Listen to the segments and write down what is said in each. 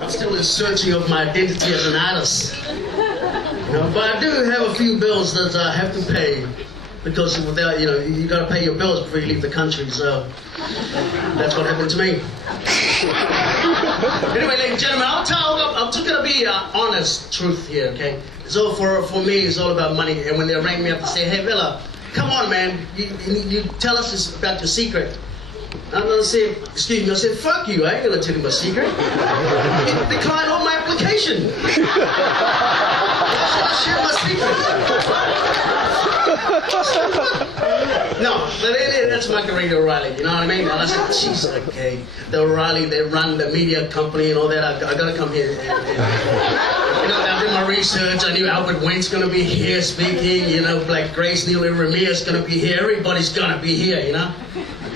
I'm still in searching of my identity as an artist. But I do have a few bills that I have to pay. Because without, you got to pay your bills before you leave the country, so that's what happened to me. Anyway, ladies and gentlemen, I'm just going to be honest truth here, okay? So for me, it's all about money. And when they rang me up and say, hey, Vela, come on, man, you tell us this about your secret. I'm going to say, excuse me, I said, fuck you, I ain't going to tell you my secret. Decline all my application. I share my secret. No, but that's Margarita O'Reilly, you know what I mean? And I said, jeez, okay, the O'Reilly, they run the media company and all that, I gotta come here. I did my research, I knew Albert Went's gonna be here speaking, Black Grace, Neil Ramire's gonna be here, everybody's gonna be here,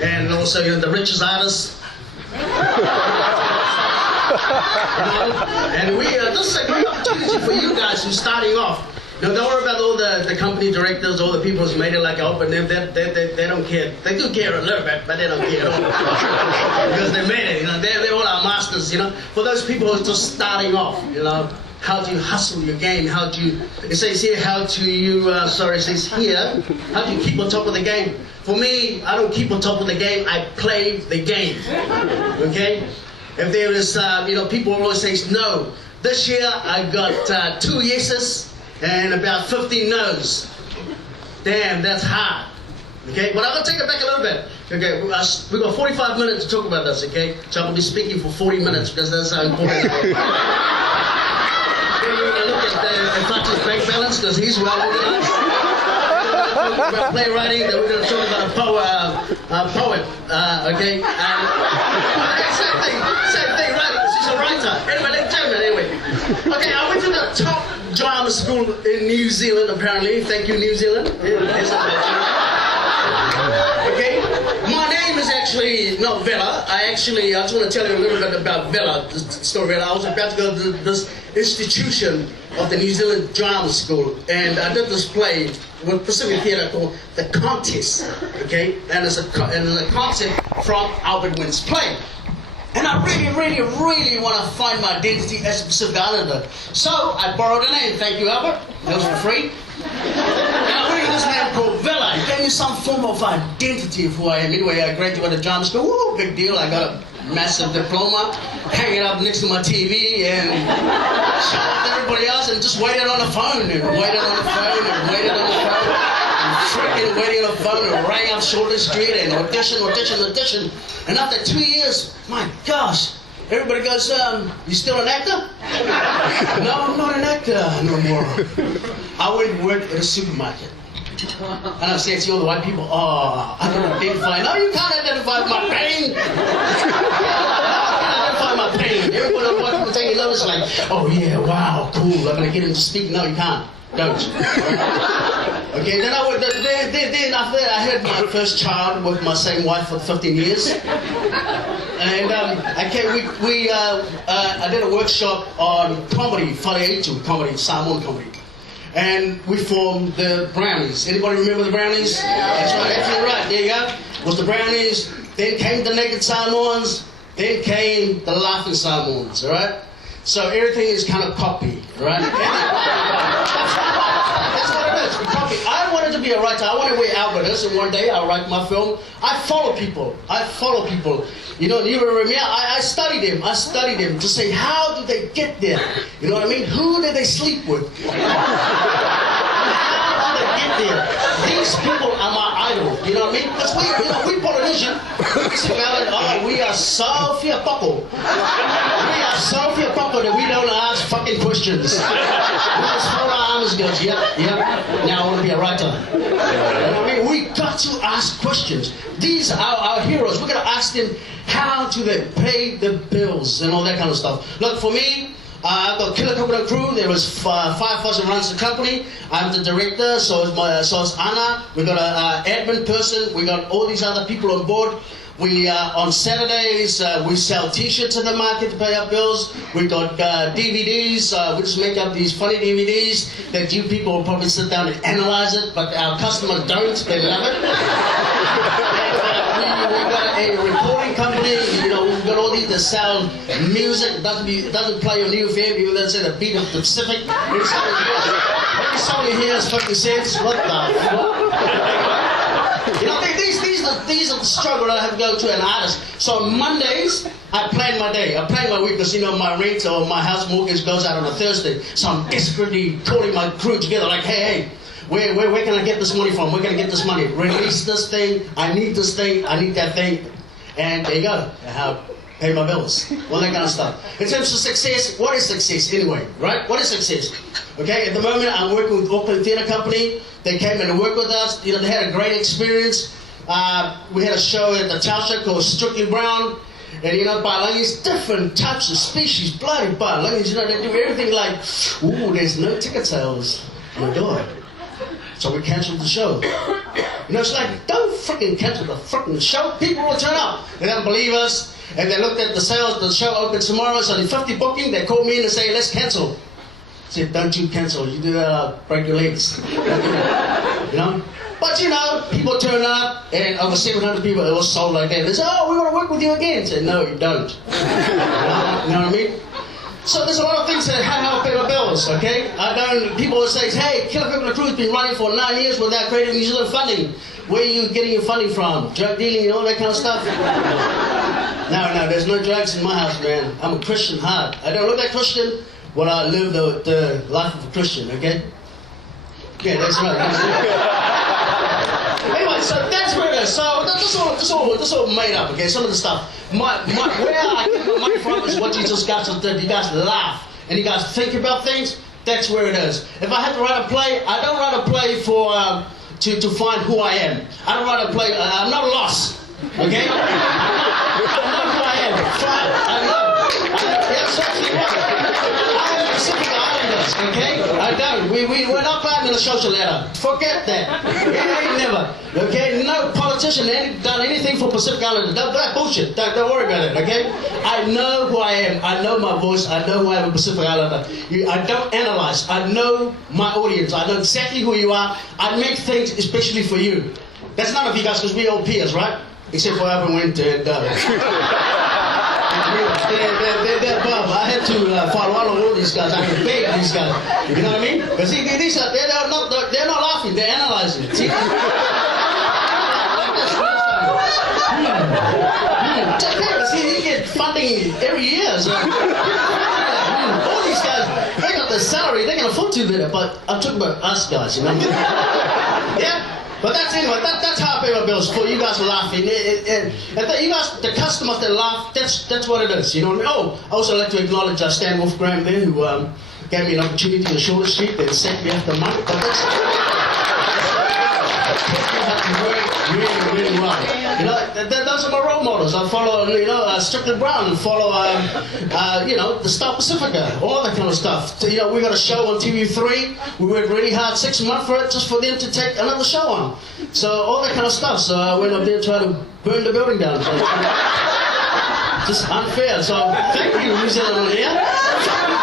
And also, the richest artists. And this is a great opportunity for you guys who's starting off. Don't worry about all the company directors, all the people who's made it like Albert. They don't care. They do care a little bit, but they don't care. Because they made it, they're all our masters, For those people who are just starting off, how do you hustle your game? It says here, it says here, how do you keep on top of the game? For me, I don't keep on top of the game, I play the game, okay? If there is, people always say no. This year, I got 2 yeses and about 15 no's. Damn, that's hard, okay? But I'm gonna take it back a little bit. Okay, we've got 45 minutes to talk about this, okay? So I'm gonna be speaking for 40 minutes because that's how important it is. Look at Fatu's bank balance because he's well organized. We're going to talk about playwriting, then we're going to talk about a poet, okay? Same thing, right? She's a writer. Anyway, ladies and gentlemen, Okay, I went to the top drama school in New Zealand, apparently. Thank you, New Zealand. Okay, my name is actually not Vela. I just want to tell you a little bit about Vela, the story. I was about to go to this institution of the New Zealand Drama School, and I did this play with Pacific Theatre called The Contest, okay? And it's a concept from Albert Went's play. And I really, really, really want to find my identity as a Pacific Islander. So I borrowed a name, thank you, Albert. That was for free. And I went to this man called Vela. He gave me some form of identity of who I am. Anyway, I graduated drama school. Woo, big deal. I got a massive diploma, hanging up next to my TV, and showed off to everybody else, and just waited on the phone, and waited on the phone, and waited on the phone, and freaking waiting on the phone, and rang up Shorter Street, and audition. And after 2 years, my gosh, everybody goes, you still an actor? No, I'm not an actor no more. I went to work at a supermarket. And I said to all the white people, oh, I can identify. No, you can't identify with my pain. I can't identify with my pain. Everybody on the white people taking notice like, oh yeah, wow, cool, I'm going to get him to speak. No, you can't. Don't. Okay, then after that, I had my first child with my same wife for 15 years. And I did a workshop on comedy, Feu'u comedy, Samoan comedy. And we formed the Brownies. Anybody remember the Brownies? That's right, absolutely right. There you go. Was the Brownies, then came the Naked Samoans, then came the Laughing Samoans, all right? So everything is kind of copy, right? That's what it is, we copy. I wanted to be a writer. I wanted to be Albert is, and one day I'll write my film. I follow people. You know, I studied them. To say, how do they get there? You know what I mean? Who did they sleep with? How did they get there? These people are my idol. You know what I mean? Because we Polynesian, we are so fear buckle. We are so fear buckle that we don't ask fucking questions. We just hold our arms and goes, yep. Now I want to be a writer. You know what I mean? We got to ask questions. These are our heroes. We're going to ask them, how do they pay the bills and all that kind of stuff. Look, for me, I've got Killer Coconut Crew. There was 5 of us who runs the company. I'm the director, so is Anna. We got an admin person. We got all these other people on board. We on Saturdays we sell T-shirts in the market to pay our bills. We got DVDs. We just make up these funny DVDs that you people will probably sit down and analyze it, but our customers don't. They love it. we got a recording company. You know, we've got all these that sell music. Doesn't play on New FM. Even though it's at the beat of the Pacific. Every song you hear is 50 cents. What the fuck? You know, these are the struggle I have to go to an artist. So on Mondays, I plan my day. I plan my week because, you know, my rent or my house mortgage goes out on a Thursday. So I'm desperately calling my crew together like, hey, where can I get this money from? Where can I get this money? Release this thing. I need this thing. I need that thing. And there you go. How pay my bills. All that kind of stuff. In terms of success, what is success anyway, right? What is success? Okay, at the moment I'm working with Auckland Theatre Company. They came in to work with us. You know, they had a great experience. We had a show at the Tausha called Strictly Brown. And you know, Bailangis, different types of species, bloody Bailangis, you know, they do everything like, ooh, there's no ticket sales on the door. So we cancelled the show. You know, it's like, don't freaking cancel the freaking show. People will turn up. They don't believe us. And they looked at the sales, the show opens tomorrow, it's only 50 booking. They called me in and say, let's cancel. I said, don't you cancel. You do that, I'll break your legs. You know? But you know, people turn up, and over 700 people, it was sold like that. They say, oh, we want to work with you again. I said, no, you don't. You know what I mean? So there's a lot of things that help pay my bills, okay? People will say, hey, Killer People Crew has been running for 9 years without creating New Zealand funding. Where are you getting your funding from? Drug dealing and all that kind of stuff? No, there's no drugs in my house, man. I'm a Christian heart. I don't look like Christian, but I live the life of a Christian, okay? Yeah, that's right. Anyway, so that's where it is. So that's all made up, okay? Some of the stuff. Where I get my money from is what you guys did. You guys laugh and you guys think about things. That's where it is. If I have to write a play, I don't write a play for to find who I am. I don't write a play. I'm not lost, okay? I know who I am. Fine. I know. That's actually what. I'm Pacific Islanders, okay? I don't. We're not climbing the social ladder. Forget that. Okay? Never. Okay? No politician ain't done anything for Pacific Islanders. That bullshit. Don't worry about it, okay? I know who I am. I know my voice. I know who I am, a Pacific Islander. I don't analyze. I know my audience. I know exactly who you are. I make things especially for you. That's none of you guys because we're all peers, right? Except for Alvin Winter and they're above. I had to follow all these guys. I had to beg these guys. You know what I mean? But see, they're not laughing. They're analyzing. See? See, you get funding every year. So. All these guys, they got the salary. They can afford to do that. But I'm talking about us guys, you know? Yeah? But that's anyway, that's how I pay my bills for. You guys laughing. And you guys, the customers that laugh, that's what it is. You know what I mean? Oh, I also like to acknowledge Stan Wolfgram there, who gave me an opportunity in the Shorter Street and sent me after money. But that's really well. You know, those are my role models. I follow, you know, Strictly Brown, and follow, you know, the Star Pacifica, all that kind of stuff. So, you know, we got a show on TV3. We worked really hard, 6 months for it, just for them to take another show on. So all that kind of stuff. So I went up there trying to burn the building down. So, just unfair. So thank you, New Zealand, here.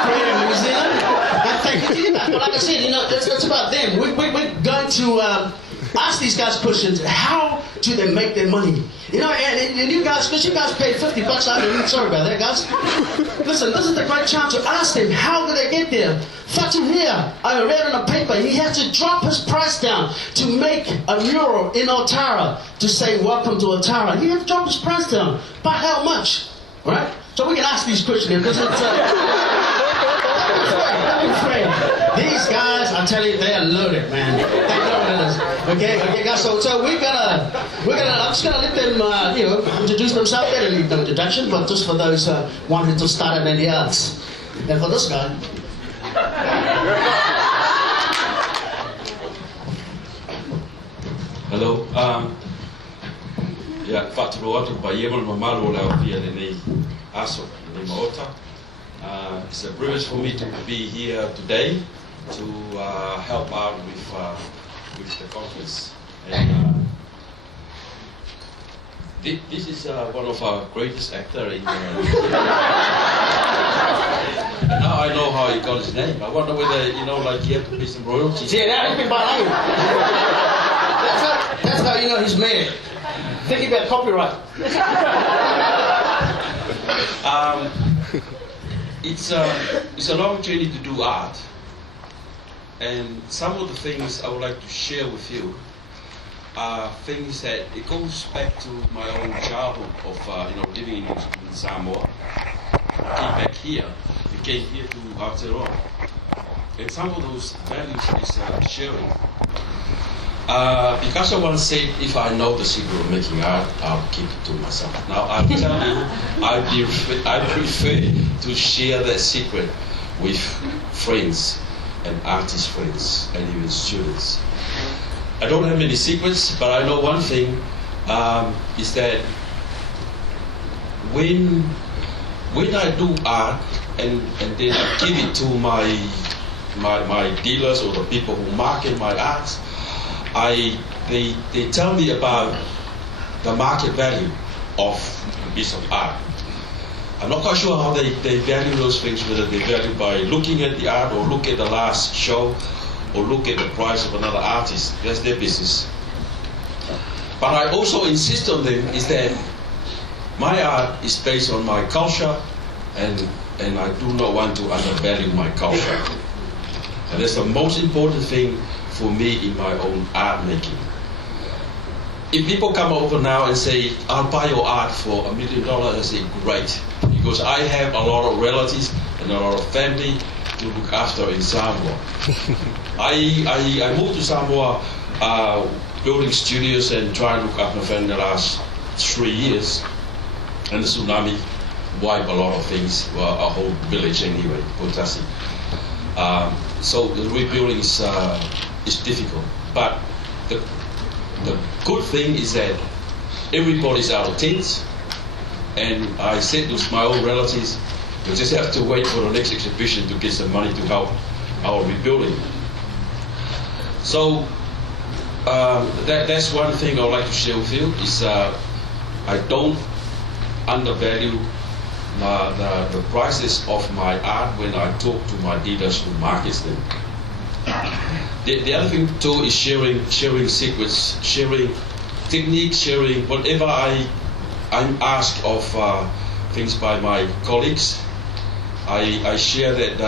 Creating New Zealand. And thank you to you guys. But like I said, you know, it's about them. We're going to ask these guys questions. How do they make their money? You know, and you guys, because you guys paid $50, I mean, sorry about that, guys. Listen, this is the great chance to ask them, how do they get there? Fatu here, I read in a paper, he had to drop his price down to make a mural in Otara to say, welcome to Otara. He had to drop his price down. By how much? Right? So we can ask these questions because it's... Don't be afraid. These guys, I tell you, they are loaded, man. They know what it is. Okay, guys. So I'm just gonna let them, you know, introduce themselves. They don't need no introduction, but just for those wanting to start in the arts. And for this guy. Hello. Yeah, Fatu Feu'u Paiemal Mamalo Laufia Lenei Aso Lenei Maota. It's a privilege for me to be here today to help out with the conference. And this is one of our greatest actors in now I know how he got his name. I wonder whether, you know, like he had to pay some royalties. Yeah, that's how you know he's made it. Thinking about copyright. It's a long journey to do art, and some of the things I would like to share with you are things that it goes back to my own childhood of living in Samoa. I came back here. We came here to Aotearoa, and some of those values is sharing. Picasso once said, if I know the secret of making art, I'll keep it to myself. Now, I'll tell you, I prefer to share that secret with friends and artist friends and even students. I don't have many secrets, but I know one thing, is that when I do art and then I give it to my dealers or the people who market my art, they tell me about the market value of a piece of art. I'm not quite sure how they value those things, whether they value by looking at the art or look at the last show or look at the price of another artist. That's their business. But I also insist on them is that my art is based on my culture, and I do not want to undervalue my culture. And that's the most important thing for me in my own art making. If people come over now and say, I'll buy your art for $1 million, I say, great. Because I have a lot of relatives and a lot of family to look after in Samoa. I moved to Samoa building studios and trying to look after my family the last 3 years. And the tsunami wiped a lot of things, well, a whole village anyway, Potasi. So the rebuilding is difficult. But the good thing is that everybody's out of tents. And I said to my own relatives, we just have to wait for the next exhibition to get some money to help our rebuilding. So that's one thing I would like to share with you, is I don't undervalue the prices of my art when I talk to my dealers who markets them. The other thing too is sharing secrets, sharing techniques, sharing whatever I'm asked of things by my colleagues. I share that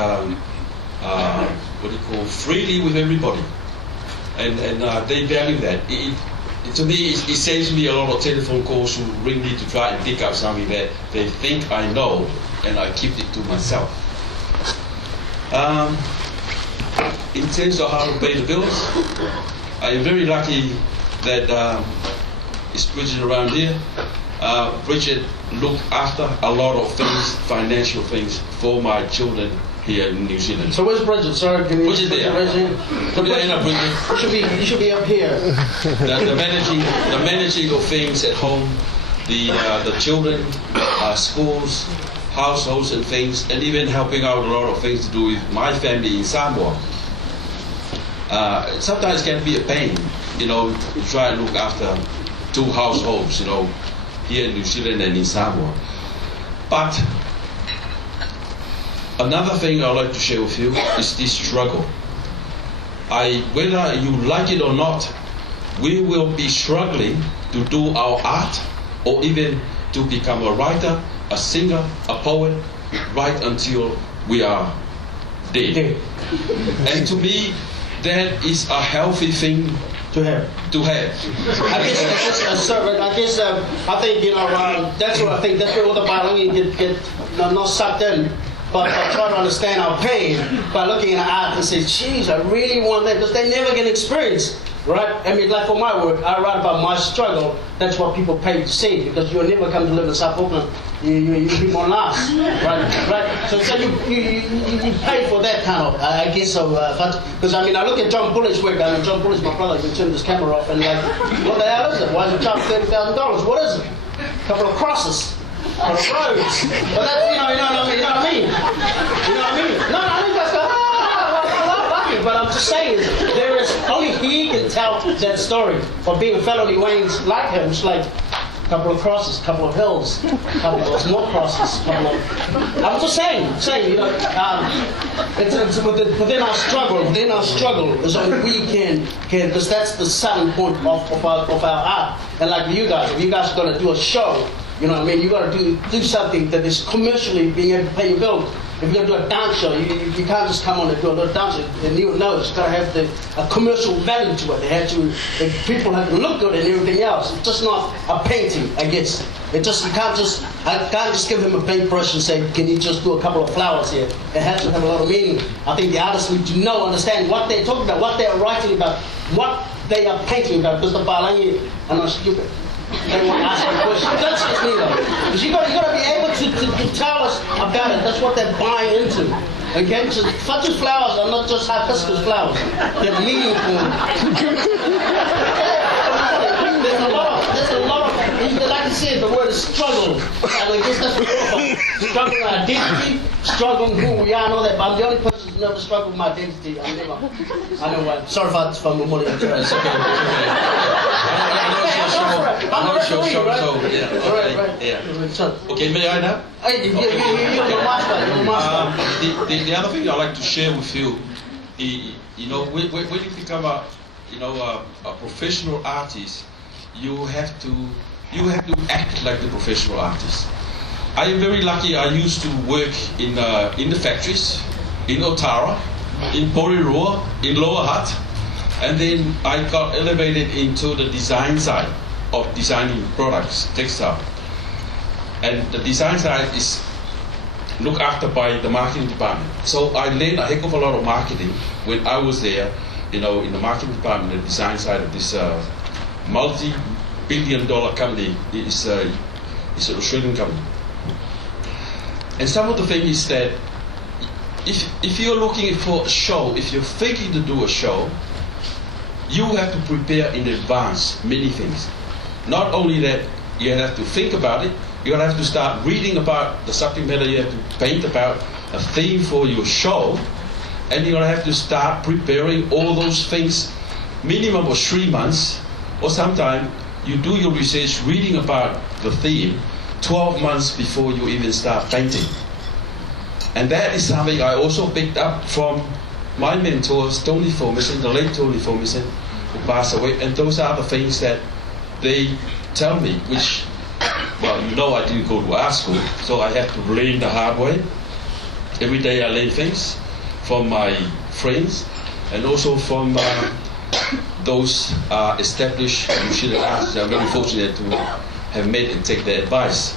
freely with everybody, and they value that. To me, it saves me a lot of telephone calls who ring me to try and pick up something that they think I know, and I keep it to myself. In terms of how to pay the bills, I am very lucky that it's Bridget around here. Bridget looked after a lot of things, financial things, for my children here in New Zealand. So where's Bridget? Sorry, can you Bridget there. You should be up here. The managing of things at home, the children, schools, households and things, and even helping out a lot of things to do with my family in Samoa. Sometimes it can be a pain, to try and look after two households, here in New Zealand and in Samoa. But another thing I'd like to share with you is this struggle. Whether you like it or not, we will be struggling to do our art, or even to become a writer, a singer, a poet, right until we are dead. And to me, that is a healthy thing to have. I think that's what I think. That's where all the bilingual get not sucked in, but try to understand our pain by looking at art and say, "Geez, I really want that," because they never get experience, right? I mean, like for my work, I write about my struggle. That's what people pay to see, because you'll never come to live in South Auckland. You be more last, right? So you pay for that kind of, I guess so. Because I mean, I look at John Bullitt's work. I mean, John Bullitt's my brother. He can turn this camera off and like, what the hell is it? Why is it charged $30,000? What is it? A couple of crosses, a couple of roads. But that's you know what I mean. No, I think that's good. But I'm just saying, there is only he can tell that story. For being a fellow Wayne's like him, it's like a couple of crosses, a couple of hills, a couple of more crosses, I'm just saying, it's within our struggle, so we can, because that's the selling point of our art. And like you guys, if you guys are going to do a show, you know what I mean, you got to do something that is commercially being able to pay your bills. If you're going to do a dance show, you can't just come on and do a little dance, and you know it's got to have a commercial value to it. People have to look good and everything else. It's just not a painting, I guess. I can't just give him a paintbrush and say, can you just do a couple of flowers here? It has to have a lot of meaning. I think the artists need to understand what they're talking about, what they're writing about, what they are painting about, because the Balangi are not stupid. They want to ask a question. That's just me though. Because you got to be able to tell us about it. That's what they're buying into. Okay? So Fatu's flowers are not just hibiscus flowers. They're meaningful. There's a lot of, like I said, the word is struggle. And I guess that's what we're about. Struggling with identity, struggling who we are. I know that, but I'm the only person who's never struggled with my identity. I know what. Sorry if I'm a money. It's okay. I'm not sure. Okay, may I now? You're master. The other thing I'd like to share with you, you know, when you become a professional artist, you have to act like the professional artist. I am very lucky. I used to work in the factories, in Otara, in Porirua, in Lower Hutt, and then I got elevated into the design side of designing products, textile. And the design side is looked after by the marketing department. So I learned a heck of a lot of marketing when I was there, you know, in the marketing department, the design side of this multi-billion-dollar company. It's an Australian company. And some of the things is that if you're looking for a show, if you're thinking to do a show, you have to prepare in advance many things. Not only that, you have to think about it, you have to start reading about the subject matter, you have to paint about a theme for your show, and you're going to have to start preparing all those things minimum of 3 months, or sometimes you do your research reading about the theme 12 months before you even start painting. And that is something I also picked up from my mentors, Tony Formison, the late Tony Formison, who passed away, and those are the things that they tell me, which, well, you know, I didn't go to art school, so I had to learn the hard way. Every day I learn things from my friends, and also from those established New Zealand artists. I'm very fortunate to have met and take their advice.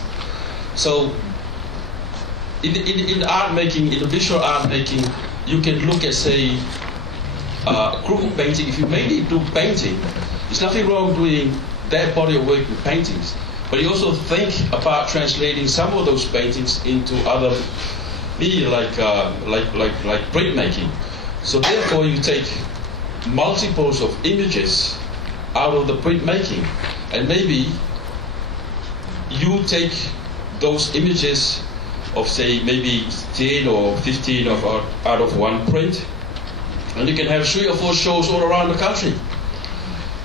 So, in art making, in the visual art making, you can look at, say, group painting. If you mainly do painting, there's nothing wrong doing that body of work with paintings. But you also think about translating some of those paintings into other media, like printmaking. So therefore, you take multiples of images out of the printmaking, and maybe you take those images of, say, maybe 10 or 15 out of one print, and you can have 3 or 4 shows all around the country.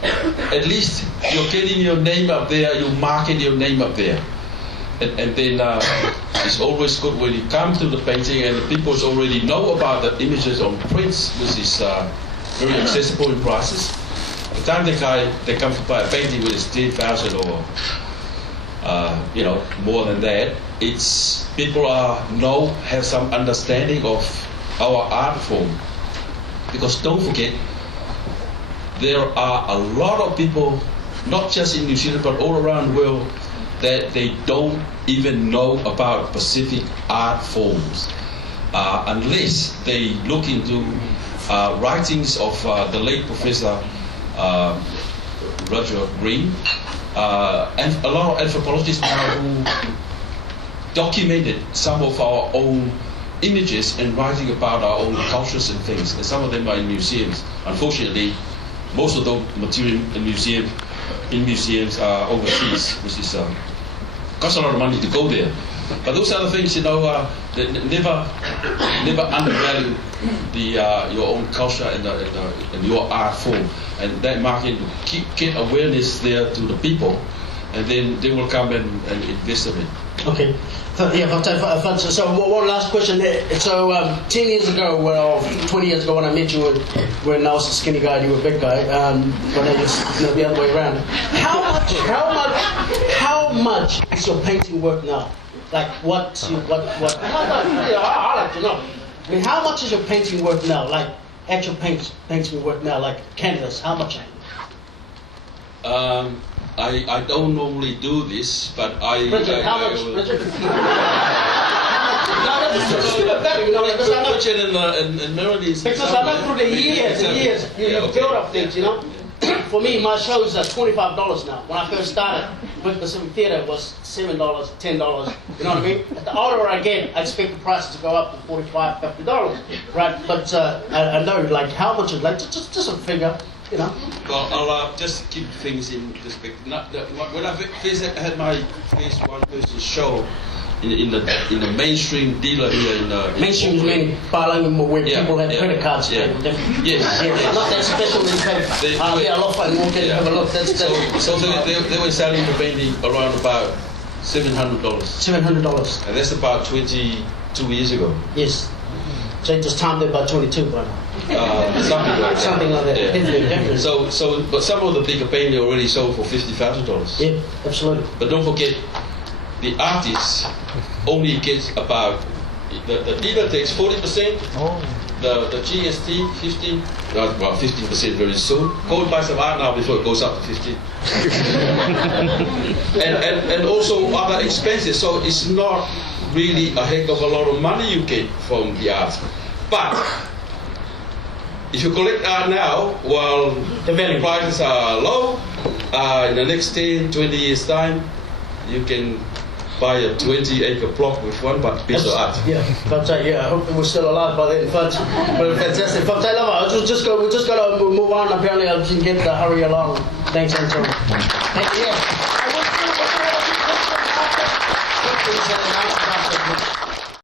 At least you're getting your name up there, you market your name up there. And then it's always good when you come to the painting and the people already know about the images on prints, which is very accessible in prices. By the time they come to buy a painting which is 10,000 or more than that, it's people have some understanding of our art form. Because don't forget, there are a lot of people, not just in New Zealand but all around the world, that they don't even know about Pacific art forms unless they look into writings of the late Professor Roger Green and a lot of anthropologists now who documented some of our own images and writing about our own cultures and things, and some of them are in museums. Unfortunately, most of the material in museums are overseas, which is costs a lot of money to go there. But those are the things, that never undervalue your own culture and your art form, and that market get awareness there to the people, and then they will come and invest in it. Okay. So one last question there. So 10 years ago, well, 20 years ago when I met you, when I was a skinny guy and you were a big guy, when I just the other way around. How much is your painting worth now? Like what? I like to know. I mean, how much is your painting worth now? Like actual painting worth now? Like canvas? How much? I don't normally do this, but Richard, how much? Richard? No, that's stupid value, you know, because I know. Richard and Melodies. Because I know through the years and years, you build up things, you know. For me, my shows are $25 now. When I first started with Pacific Theatre, it was $7, $10. You know what I mean? At the older I get, I expect the prices to go up to $45, $50, right? But I know, like, how much is like just a figure. You know? Well, I'll just keep things in perspective. When I first had my first one-person show in the mainstream dealer here in mainstream meaning bilingual where people have credit cards. Yes. Not that special. They a lot fun. Walk in, have a look. So they were selling the painting around about $700. $700. And that's about 22 years ago. Yes. So you just timed it by 22, brother. Something like that. Something like that. Yeah. But some of the bigger paintings already sold for $50,000. Yeah, absolutely. But don't forget, the artist only gets about the dealer takes 40%. Oh. The GST 15%. 15% very soon. Go and buy some art now before it goes up to 15. and also other expenses. So it's not really a heck of a lot of money you get from the art. But if you collect art now, while the prices are low, in the next 10, 20 years' time, you can buy a 20-acre plot with one piece of art. Yeah, I hope we're still alive by then. But fantastic. We're just going to move on. Apparently, I can get to hurry along. Thanks, Antonio. Thank you. Yeah.